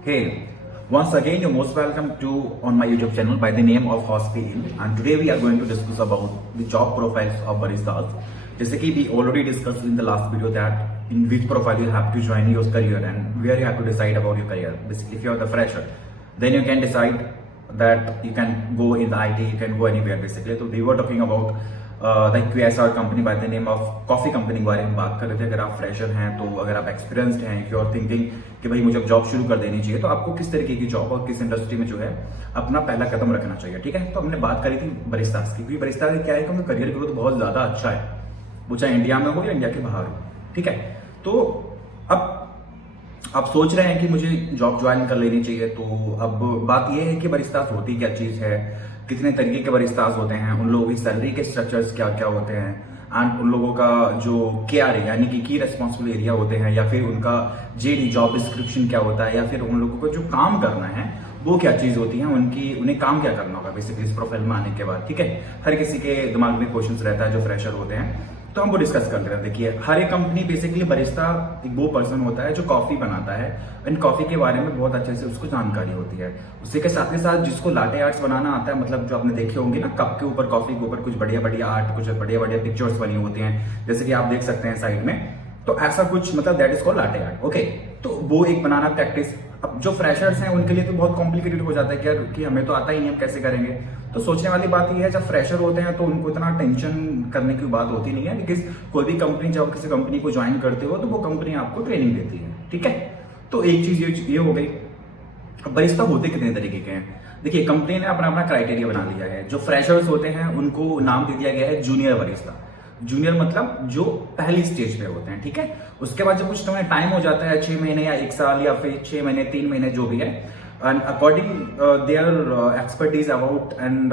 Hey, once again you're most welcome to on my YouTube channel by the name of Hospital, and today we are going to discuss about the job profiles of baristas. जैसे कि we already discussed in the last video that in which profile you have to join your career and where you have to decide about your career. Basically, if you are the fresher, then you can decide that you can go in the IT, you can go anywhere basically. So we were talking about the QSR company by the name of coffee company के बारे में बात कर रहे थे। अगर आप fresher हैं तो अगर आप एक्सपीरियंस्ड हैं, इफ यू आर थिंकिंग कि भाई मुझे जॉब शुरू कर देनी चाहिए, तो आपको किस तरीके की जॉब और किस इंडस्ट्री में जो है अपना पहला कदम रखना चाहिए। ठीक है, तो हमने बात करी थी बरिस्तास की, क्योंकि बरिस्ता का क्या है कि उनका करियर ग्रोथ बहुत ज्यादा अच्छा है, वो चाहे इंडिया में हो या इंडिया के बाहर हो। ठीक है, तो अब आप सोच रहे हैं कि मुझे जॉब ज्वाइन कर लेनी चाहिए, तो अब बात यह है कि बरिस्तास होती क्या चीज है, कितने तरीके के बरिस्तास होते हैं, उन लोगों की सैलरी के स्ट्रक्चर्स क्या क्या होते हैं, एंड उन लोगों का जो केआर है यानी कि की रेस्पॉन्सिबल एरिया होते हैं, या फिर उनका जेडी जॉब डिस्क्रिप्शन क्या होता है, या फिर उन लोगों को जो काम करना है वो क्या चीज होती है, उन्हें काम क्या करना होगा बेसिकली इस प्रोफाइल में आने के बाद। ठीक है, हर किसी के दिमाग में क्वेश्चन रहता है जो फ्रेशर होते हैं, तो हम वो डिस्कस कर रहे हैं। देखिए, हर एक कंपनी बेसिकली बरिस्ता एक वो पर्सन होता है जो कॉफी बनाता है, एंड कॉफी के बारे में बहुत अच्छे से उसको जानकारी होती है। उसी के साथ जिसको लाटे आर्ट्स बनाना आता है, मतलब जो आपने देखे होंगे ना, कप के ऊपर कॉफी के ऊपर कुछ बढ़िया बढ़िया आर्ट, कुछ बढ़िया बढ़िया पिक्चर्स बनी होती हैं, जैसे कि आप देख सकते हैं साइड में, तो ऐसा कुछ मतलब that is called latte art. Okay, तो वो एक बनाना प्रैक्टिस। अब जो फ्रेशर्स हैं उनके लिए तो बहुत कॉम्प्लिकेटेड हो जाता है कि यार कि हमें तो आता ही नहीं, हम कैसे करेंगे। तो सोचने वाली बात यह है, जब फ्रेशर होते हैं तो उनको इतना टेंशन करने की बात होती नहीं है, बिकॉज कोई भी कंपनी, जब किसी कंपनी को ज्वाइन करते हो तो वो कंपनी आपको ट्रेनिंग देती है। ठीक है, तो एक चीज ये हो गई। अब बरिस्ता होते कितने तरीके के हैं, देखिए कंपनी ने अपना क्राइटेरिया बना लिया है। जो फ्रेशर्स होते हैं उनको नाम दे दिया गया है जूनियर बरिस्ता। जूनियर मतलब जो पहली स्टेज पे होते हैं। ठीक है, उसके बाद जब कुछ तुम्हें टाइम हो जाता है, 6 महीने या 1 साल या फिर 6 महीने 3 महीने जो भी है, and according their expertise about and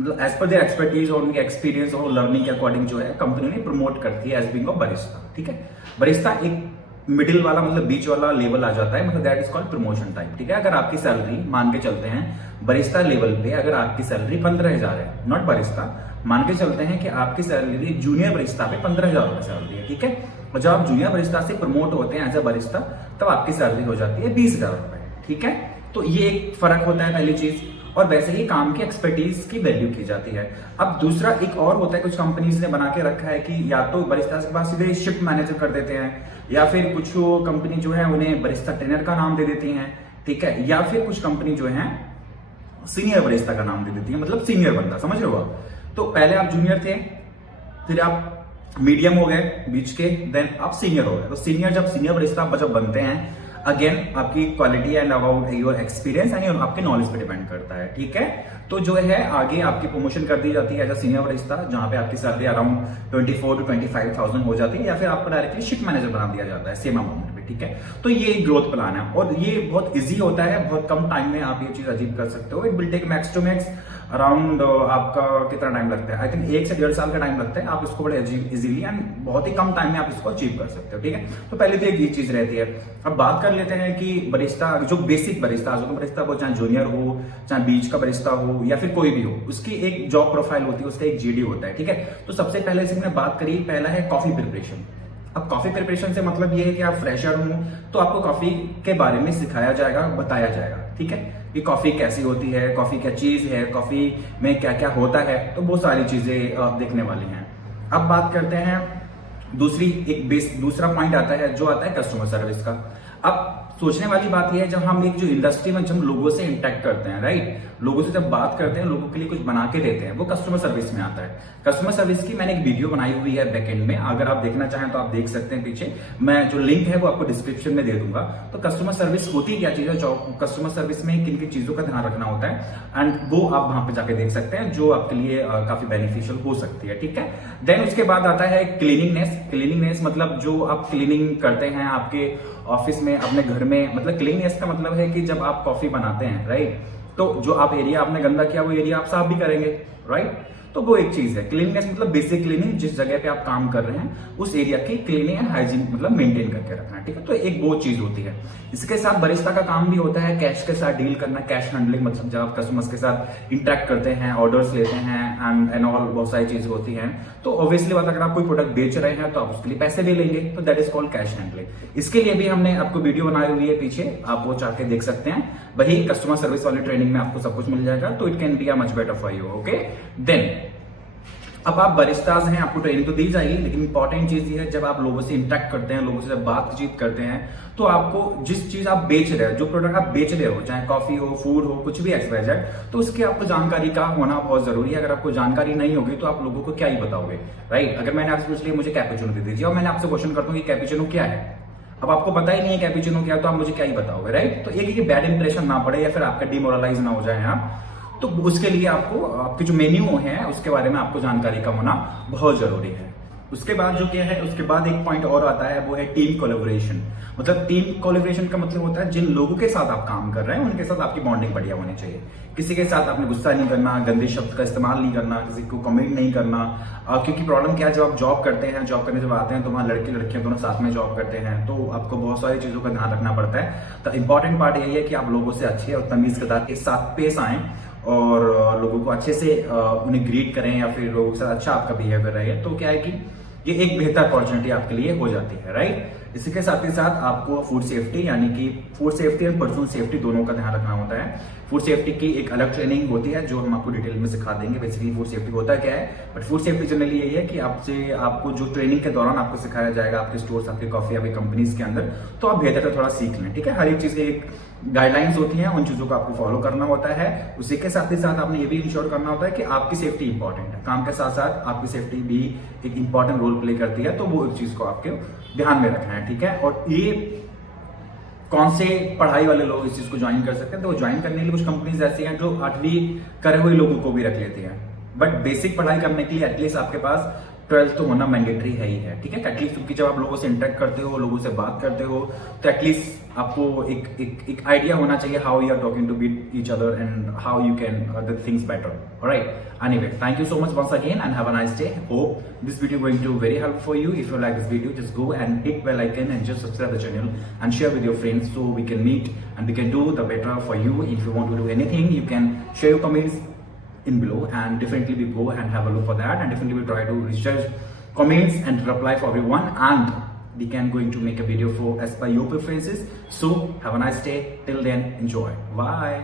मतलब एज पर देयर एक्सपर्टीज और उनके एक्सपीरियंस और लर्निंग के अकॉर्डिंग जो है कंपनी ने प्रमोट करती है एज बीइंग अ बरिस्ता। ठीक है, बरिस्ता एक मिडिल वाला मतलब बीच वाला लेवल आ जाता है, मतलब that is called promotion type. ठीक है, अगर आपकी सैलरी मान के चलते हैं बरिस्ता लेवल पे, अगर आपकी सैलरी 15,000 है, नॉट बरिस्ता, मान के चलते हैं कि आपकी सैलरी जूनियर बरिस्ता पे 15,000 रुपए सैलरी है। ठीक है, और जब आप जूनियर बरिस्ता से प्रमोट होते हैं एज अ बरिस्ता, तब आपकी सैलरी हो जाती है 20,000 रुपए। ठीक है, तो ये एक फर्क होता है पहली चीज, और वैसे ही काम की एक्सपर्टीज की वैल्यू की जाती है। अब दूसरा एक और होता है, कुछ कंपनीज ने बना के रखा है कि या तो बरिस्ता के पास सीधे शिफ्ट मैनेजर कर देते हैं, या फिर कुछ कंपनी जो है उन्हें बरिस्ता ट्रेनर का नाम दे देती हैं। ठीक है, या फिर कुछ कंपनी जो है सीनियर बरिस्ता का नाम दे देती है, मतलब सीनियर बंदा, समझ रहे हो आप। तो पहले आप जूनियर थे, फिर आप मीडियम हो गए बीच के, देन आप सीनियर हो गए। तो सीनियर बरिस्ता जब बनते हैं, अगेन आपकी quality and about your experience and आपके नॉलेज पे डिपेंड करता है। ठीक है, तो जो है आगे आपकी प्रमोशन कर दी जाती है एज अ सीनियर बरिस्ता, जहां पे आपकी सैलरी अराउंड 24 to 25,000 हो जाती है, या फिर आपको डायरेक्टली शिफ्ट मैनेजर बना दिया जाता है सेम अमाउंट में। ठीक है, तो ये एक ग्रोथ प्लान है, और ये बहुत इजी होता है, बहुत कम टाइम में आप ये चीज अचीव कर सकते हो। It will take max to max around आपका कितना टाइम लगता है, आई थिंक 1 से 1.5 साल का टाइम लगता है। आप इसको बड़े इजीली एंड बहुत ही कम टाइम में आप इसको अचीव कर सकते हो। ठीक है, तो पहले तो एक ये चीज रहती है। अब बात कर लेते हैं कि बरिस्ता, जो बेसिक बरिस्ता हो, बरिस्ता को चाहे जूनियर हो, चाहे बीच का बरिस्ता हो, या फिर कोई भी हो, उसकी एक जॉब प्रोफाइल होती है, उसका एक जीडी होता है। ठीक है, तो सबसे पहले से हमने बात करी, पहला है कॉफी प्रिपरेशन। अब कॉफी प्रिपरेशन से मतलब ये है कि आप फ्रेशर हो तो आपको कॉफी के बारे में सिखाया जाएगा, बताया जाएगा। ठीक है, कि कॉफी कैसी होती है, कॉफी क्या चीज है, कॉफी में क्या क्या होता है, तो वो सारी चीजें आप देखने वाली हैं। अब बात करते हैं दूसरा पॉइंट आता है, जो आता है कस्टमर सर्विस का। अब सोचने वाली बात यह है, जब हम एक जो इंडस्ट्री में जब लोगों से इंटरेक्ट करते हैं, राइट, लोगों से जब बात करते हैं, लोगों के लिए कुछ बना के देते हैं, वो कस्टमर सर्विस में आता है। कस्टमर सर्विस की मैंने एक वीडियो बनाई हुई है बैकएंड में, अगर आप देखना चाहें तो आप देख सकते हैं पीछे, मैं जो लिंक है वो आपको डिस्क्रिप्शन में दे दूंगा। तो कस्टमर सर्विस होती क्या चीज है, कस्टमर सर्विस में किन किन चीजों का ध्यान रखना होता है, एंड वो आप वहां पे जाके देख सकते हैं, जो आपके लिए काफी बेनिफिशियल हो सकती है। ठीक है, देन उसके बाद आता है क्लीनिंगनेस मतलब जो आप क्लीनिंग करते हैं आपके ऑफिस में, अपने घर में, मतलब क्लीननेस का मतलब है कि जब आप कॉफी बनाते हैं, राइट, तो जो आप एरिया आपने गंदा किया वो एरिया आप साफ भी करेंगे, राइट। तो तो वो एक चीज है। क्लीननेस मतलब बेसिक क्लीनिंग, जिस जगह पे आप काम कर रहे हैं उस एरिया की क्लीनिंग एंड हाइजीन मतलब मेंटेन करके रखना, ठीक है। तो एक वो चीज होती है। इसके साथ बरिस्ता का काम भी होता है कैश के साथ डील करना, कैश हैंडलिंग, मतलब जब आप कस्टमर्स के साथ इंटरेक्ट करते हैं, ऑर्डर्स लेते हैं एंड ऑल, बहुत सारी चीजें होती हैं। तो ऑब्वियसली बात, अगर आप कोई प्रोडक्ट बेच रहे हैं तो आप उसके लिए पैसे भी लेंगे, तो that is called cash handling. इसके लिए भी हमने आपको वीडियो बनाई हुई है पीछे, आप वो चाह के देख सकते हैं। वही कस्टमर सर्विस वाली ट्रेनिंग में आपको सब कुछ मिल जाएगा, तो it can be a much better for you. Okay, then अब आप बरिस्ताज हैं, आपको ट्रेनिंग तो दी जाएगी, लेकिन इंपॉर्टेंट चीज ये है, जब आप लोगों से इंटरेक्ट करते हैं, लोगों से जब बातचीत करते हैं, तो आपको जिस चीज आप बेच रहे हो, जो प्रोडक्ट आप बेच रहे हो, चाहे कॉफी हो, फूड हो, कुछ भी XYZ, तो उसकी आपको जानकारी का होना बहुत जरूरी है। अगर आपको जानकारी नहीं होगी तो आप लोगों को क्या ही बताओगे, राइट। अगर मैंने आपसे पूछ लिया मुझे कैपुचिनो दे दीजिए, और मैंने आपसे क्वेश्चन करता हूँ कि कैपुचिनो क्या है, अब आपको पता ही नहीं है कैपुचिनो क्या है, तो आप मुझे क्या ही बताओगे, राइट। तो एक बैड इंप्रेशन ना पड़े या फिर आपका डिमोरलाइज ना हो जाए आप, तो उसके लिए आपको आपके जो मेन्यू है उसके बारे में आपको जानकारी का होना बहुत जरूरी है। उसके बाद जो क्या है, उसके बाद एक पॉइंट और आता है, वो है टीम कोलैबोरेशन। मतलब टीम कोलैबोरेशन का मतलब होता है जिन लोगों के साथ आप काम कर रहे हैं उनके साथ आपकी बॉन्डिंग बढ़िया होनी चाहिए। किसी के साथ आपने गुस्सा नहीं करना, गंदे शब्द का इस्तेमाल नहीं करना, किसी को कमेंट नहीं करना, क्योंकि प्रॉब्लम क्या है, जब आप जॉब करते हैं, जॉब करने जब आते हैं तो वहाँ लड़के लड़कियां दोनों साथ में जॉब करते हैं, तो आपको बहुत सारी चीजों का ध्यान रखना पड़ता है। तो इंपॉर्टेंट पार्ट यही है कि आप लोगों से अच्छे और तमीज के साथ पेश आए और लोगों को अच्छे से उन्हें ग्रीट करें, या फिर लोगों के साथ अच्छा आपका बिहेवियर रहे, तो क्या है कि ये एक बेहतर अपॉर्चुनिटी आपके लिए हो जाती है, राइट। इसी के साथ ही साथ आपको फूड सेफ्टी, यानी कि फूड सेफ्टी और पर्सनल सेफ्टी दोनों का ध्यान रखना होता है। फूड सेफ्टी की एक अलग ट्रेनिंग होती है जो हम आपको डिटेल में सिखा देंगे, बेसिकली फूड सेफ्टी होता क्या है। बट फूड सेफ्टी जनरली यही है कि आपको जो ट्रेनिंग के दौरान आपको सिखाया जाएगा आपके स्टोर्स, आपके कॉफी, आपकी कंपनीज के अंदर, तो आप बेहतर थोड़ा सीख लें, ठीक है। हर एक चीज एक गाइडलाइंस होती हैं, उन चीजों को आपको फॉलो करना होता है। उसी के साथ ही साथ आपने ये भी इंश्योर करना होता है कि आपकी सेफ्टी इंपॉर्टेंट है, काम के साथ साथ आपकी सेफ्टी भी एक इंपॉर्टेंट रोल प्ले करती है, तो वो एक चीज को आपके ध्यान में रखना है, ठीक है। और ये कौन से पढ़ाई वाले लोग इस चीज को ज्वाइन कर सकते हैं, तो ज्वाइन करने के लिए कुछ कंपनीज ऐसी हैं जो 8वीं करे हुए लोगों को भी रख लेती हैं। बट बेसिक पढ़ाई करने के लिए एटलीस्ट आपके पास 12th तो होना मैंडेटरी है ही है, ठीक है। एटलीस्ट क्योंकि जब आप लोगों से इंटरेक्ट करते हो, लोगों से बात करते हो, तो एटलीस्ट आपको एक आइडिया होना चाहिए how you are talking to beat each other and how you can the things better, alright. Anyway, thank you so much once again and have a nice day. Hope this video going to very helpful for you. If you like this video, just go and hit bell icon and just subscribe the channel and share with your friends so we can meet and we can do the better for you. If you want to do anything, you can share your comments in below and definitely we go and have a look for that, and definitely we try to research comments and reply for everyone, and we can going to make a video for as per your preferences. So have a nice day. Till then, enjoy. Bye.